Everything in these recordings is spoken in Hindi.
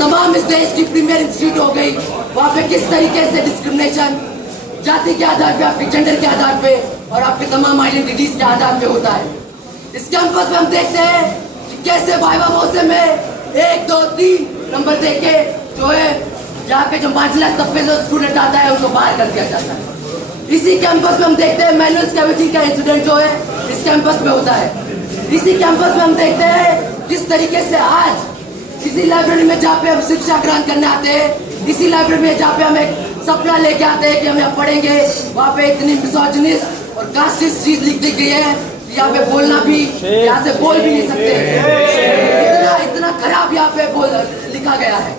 तमाम इस देश की प्रीमियर इंस्टीट्यूट हो गई, वहाँ पे किस तरीके से डिस्क्रिमिनेशन जाति के आधार पे, आपके जेंडर के आधार पे और आपके तमाम आइडेंटिटीज के आधार पे होता है। इस कैंपस में हम देखते हैं कि कैसे वाइवा मौसम में 1, 2, 3 नंबर देके जो है यहाँ पे जो मांझला तबके से स्टूडेंट आता है उनको बाहर कर दिया जाता है। इसी कैंपस में हम देखते हैं मैनुअल कैविटी का इंसिडेंट जो है इस कैंपस में होता है। इसी कैंपस में हम देखते हैं जिस तरीके से आज इसी लाइब्रेरी में जहाँ पे हम शिक्षा ग्रहण करने आते हैं, इसी लाइब्रेरी में जहाँ पे हम एक सपना लेके आते हैं कि हम यहाँ पढ़ेंगे, वहाँ पे इतनी मिसोजिनिस्ट और कास्टिस्ट चीज लिख दी गई है कि यहाँ पे बोलना भी, यहाँ से बोल भी नहीं सकते। इतना खराब यहाँ पे लिखा गया है।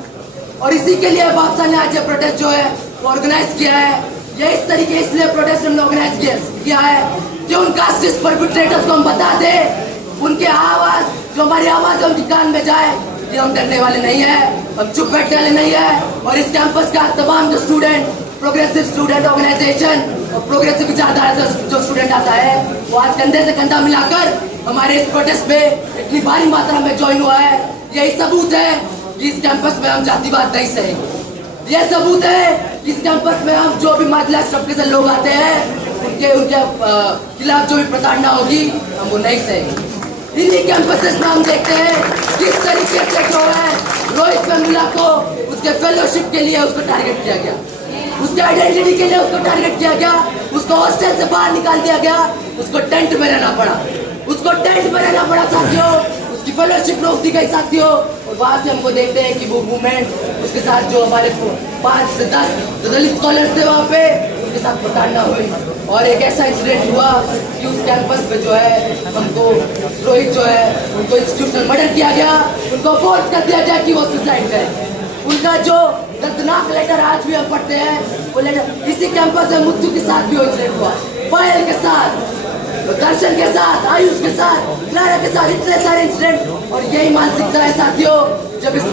और इसी के लिए बादशाह ने आज ये प्रोटेस्ट जो है वो ऑर्गेनाइज किया है। ये इस तरीके इसलिए प्रोटेस्ट हमने ऑर्गेनाइज किया है कि उन कास्टिस्ट परपिट्रेटर्स को हम बता दें, उनके आवाज जो हमारी आवाज उनके कान में जाए कि हम डरने वाले नहीं है, हम चुप बैठने वाले नहीं है। और इस कैंपस का तमाम जो स्टूडेंट, प्रोग्रेसिव स्टूडेंट ऑर्गेनाइजेशन और प्रोग्रेसिव विचारधारा से जो स्टूडेंट आता है वो आज कंधे से कंधा मिलाकर हमारे इस प्रोटेस्ट में इतनी भारी मात्रा में ज्वाइन हुआ है। यही सबूत है कि इस कैंपस में हम जातिवाद नहीं सहेंगे। यह सबूत है कि इस कैंपस में हम जो भी मार्जिनलाइज्ड तबके से लोग आते हैं उनके खिलाफ जो भी प्रताड़ना होगी हम वो नहीं सहेंगे। इन्हीं कैंपसेस में हम देखते हैं किस तरीके से जो है रोहित वेमुला को उसके फेलोशिप के लिए उसको टारगेट किया गया, उसके आइडेंटिटी के लिए उसको टारगेट किया गया, उसको हॉस्टल से बाहर निकाल दिया गया, उसको टेंट में रहना पड़ा, उसको टेंट में रहना पड़ा साथियों, उसकी फेलोशिप रोक दी गई साथियों। और वहां से हमको देखते हैं कि वो मूवमेंट उसके साथ जो हमारे 5 से 10 दलित स्कॉलर्स थे वहाँ पे उनके साथ प्रताड़ना हुई। और एक ऐसा इंसिडेंट हुआ कि उस कैंपस पे जो है हमको रोहित जो है उनको इंस्टीट्यूशनल मर्डर किया गया, उनको फोर्स कर दिया गया कि वो सुसाइड करें। उनका जो दर्दनाक लेटर आज भी हम पढ़ते हैं वो लेटर इसी कैंपस में मुत्तू के साथ भी इंसिडेंट हुआ, पायल के साथ, दर्शन के साथ, आयुष के साथ, क्लारा के साथ, इतने सारे इंसिडेंट। और यही मानसिकता है साथियों, जब इस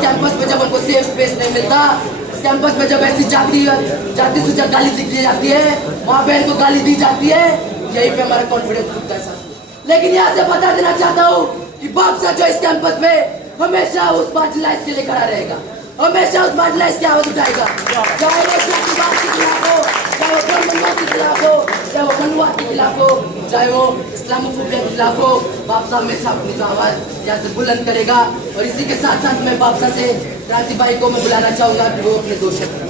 कैंपस में जब हमको सेफ स्पेस नहीं मिलता, इस कैंपस में जब ऐसी जाति सूचक गाली दी जाती है, वहाँ पे इनको गाली दी जाती है, यही पे हमारा कॉन्फिडेंस टूटता है साथियों। लेकिन यहाँ से बता देना चाहता हूँ कि बादशाह जो इस कैंपस में हमेशा उस मार्जिनलाइज्ड के लिए खड़ा रहेगा, हमेशा उस मार्जिनलाइज्ड की आवाज उठाएगा, चाहे वो जातिवाद के खिलाफ हो, चाहे वो ब्राह्मणवाद के खिलाफ हो, चाहे वो मनुवाद के खिलाफ हो, चाहे वो इस्लामोफोबिया के खिलाफ हो। बादशाह हमेशा अपनी आवाज यहाँ से बुलंद करेगा। और इसी के साथ साथ मैं बादशाह से क्रांति भाई को मैं बुलाना चाहूंगा कि वो अपने 2 शब्द